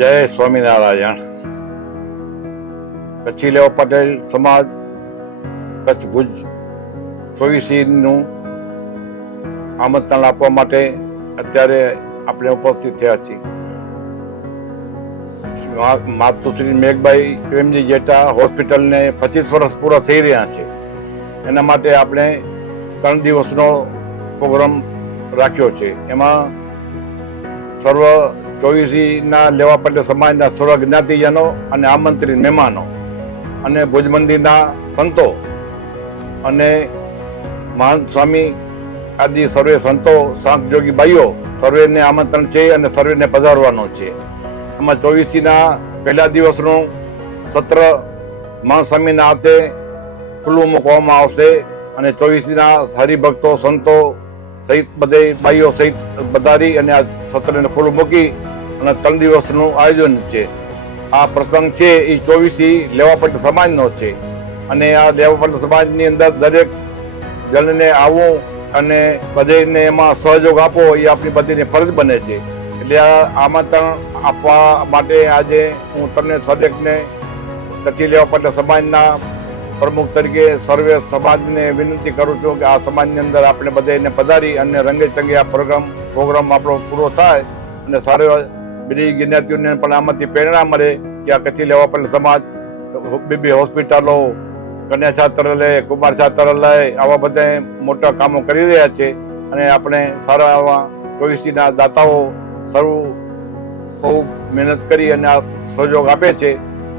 જય સ્વામિનારાયણ. કચ્છી લેવા પટેલ સમાજ કચ્છ ભુજ 24નું આમંત્રણ આપવા માટે અત્યારે આપણે ઉપસ્થિત થયા છીએ. માતુશ્રી મેઘબાઈ પ્રેમજી જેઠા હોસ્પિટલને 25 વર્ષ પૂરા થઈ રહ્યા છે. એના માટે આપણે 3 દિવસનો પ્રોગ્રામ રાખ્યો છે. એમાં સર્વ 24ના લેવા પટેલ સમાજના સર્વ જ્ઞાતિજનો અને આમંત્રિત મહેમાનો અને ભુજ મંદિરના સંતો અને મહંત સ્વામી આદિ સર્વે સંતો સાંત જોગી ભાઈઓ સર્વેને આમંત્રણ છે અને સર્વેને પધારવાનો છે. આમાં 24ના પહેલા દિવસનું સત્ર મહંત સ્વામીના હાથે ખુલ્લું મૂકવામાં આવશે અને 24ના હરિભક્તો સંતો સહિત બધે ભાઈઓ સહિત પધારી અને આ સત્રને ખુલ્લું મૂકી અને 3 દિવસનું આયોજન છે. આ પ્રસંગ છે એ 24 લેવા પટેલ સમાજનો છે અને આ લેવા પટેલ સમાજની અંદર દરેક જણને આવવું અને બધેને એમાં સહયોગ આપવો એ આપણી બધીની ફરજ બને છે. એટલે આ આમંત્રણ આપવા માટે આજે હું તમને દરેકને કચ્છી લેવા પટેલ સમાજના પ્રમુખ તરીકે સર્વે સમાજને વિનંતી કરું છું કે આ સમાજની અંદર આપણે બધાને પધારી અને રંગે ચંગે આ પ્રોગ્રામ આપણો પૂરો થાય અને સારા બીજી જ્ઞાતિઓને પણ આમાંથી પ્રેરણા મળે કે આ કચ્છી લેવા પટેલ સમાજ બીબી હોસ્પિટલો, કન્યા છાત્રાલય, કુમાર છાત્રાલય આવા બધા મોટા કામો કરી રહ્યા છે અને આપણે સારા આવા 24ના દાતાઓ સર્વ બહુ મહેનત કરી અને આ સહયોગ આપે છે.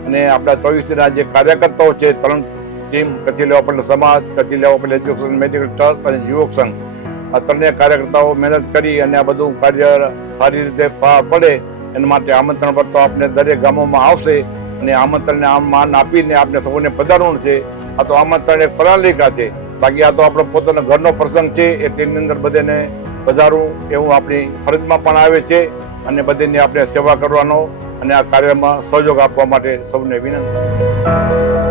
અને આપણા 24ના જે કાર્યકર્તાઓ છે 3 ટીમ કચ્છી લેવા પટેલ સમાજ, કચ્છી લેવા પટેલ એજ્યુકેશન મેડિકલ ટ્રસ્ટ અને યુવક સંઘ આ 3 કાર્યકર્તાઓ મહેનત કરી અને આ બધું કાર્ય સારી રીતે પાર પડે એના માટે આમંત્રણ પર તો આપણે દરેક ગામોમાં આવશે અને આમંત્રણને માન આપીને આપણે સૌને પધારવાનું છે. આ તો આમંત્રણ એક પ્રણાલિકા છે, બાકી આ તો આપણો પોતાનો ઘરનો પ્રસંગ છે એટલે એની અંદર બધાને પધારવું એવું આપણી ફરજમાં પણ આવે છે અને બધાની આપણે સેવા કરવાનો અને આ કાર્યમાં સહયોગ આપવા માટે સૌને વિનંતી.